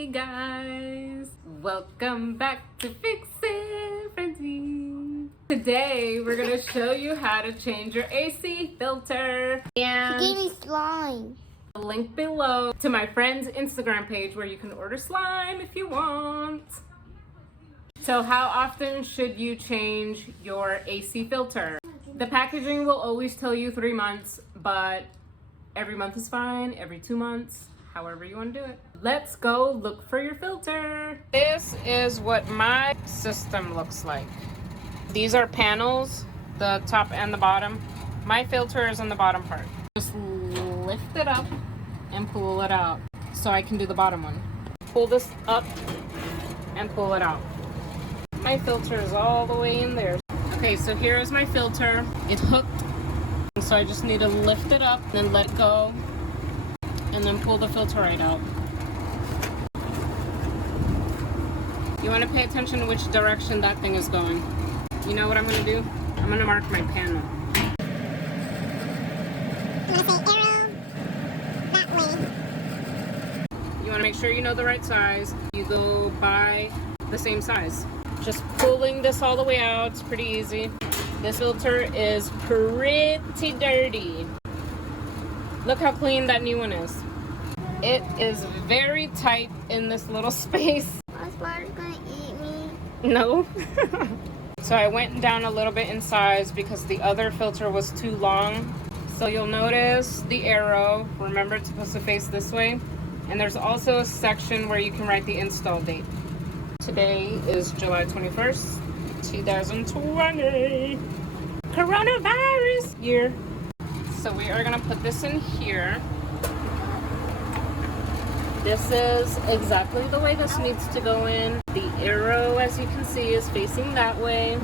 Hey guys, welcome back to Fixin, Frenzy. Today we're gonna show you how to change your AC filter. And she gave me slime. Link below to my friend's Instagram page where you can order slime if you want. So how often should you change your AC filter? The packaging will always tell you 3 months, but every month is fine, every 2 months, however you want to do it. Let's go look for your filter. This is what my system looks like. These are panels, the top and the bottom. My filter is on the bottom part. Just lift it up and pull it out so I can do the bottom one. Pull this up and pull it out. My filter is all the way in there. Okay, so here is my filter. It's hooked. So I just need to lift it up, then let it go, and then pull the filter right out. You want to pay attention to which direction that thing is going. You know what I'm going to do? I'm going to mark my panel. I'm going to say arrow that way. You want to make sure you know the right size. You go by the same size. Just pulling this all the way out, it's pretty easy. This filter is pretty dirty. Look how clean that new one is. It is very tight in this little space. My spider's gonna eat me. No. So I went down a little bit in size because the other filter was too long. So you'll notice the arrow. Remember, it's supposed to face this way. And there's also a section where you can write the install date. Today is July 21st. 2020 coronavirus year. So we are gonna put this in here. This is exactly the way this needs to go in. The arrow, as you can see, is facing that way.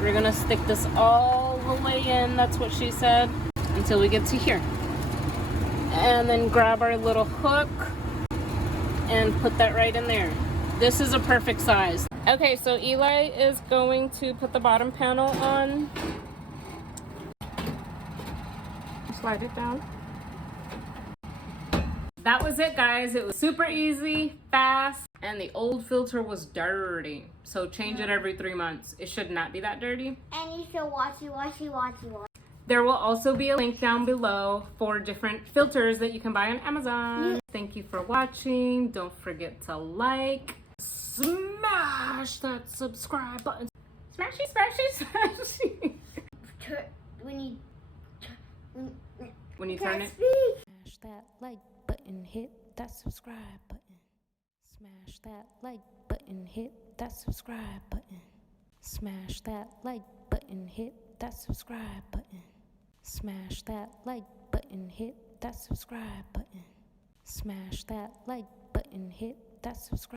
We're gonna stick this all the way in, that's what she said, until we get to here. And then grab our little hook and put that right in there. This is a perfect size. Okay, so Eli is going to put the bottom panel on. Slide it down. That was it, guys. It was super easy, fast, and the old filter was dirty. So change it every 3 months. It should not be that dirty. And you should watch. There will also be a link down below for different filters that you can buy on Amazon. Thank you for watching. Don't forget to like. Smash that subscribe button. Smashy, smashy, smashy. When you turn it. Smash that like button, hit that subscribe button. Smash that like button, hit that subscribe button. Smash that like button, hit that subscribe button. Smash that like button, hit that subscribe button. Smash that like button, hit that subscribe.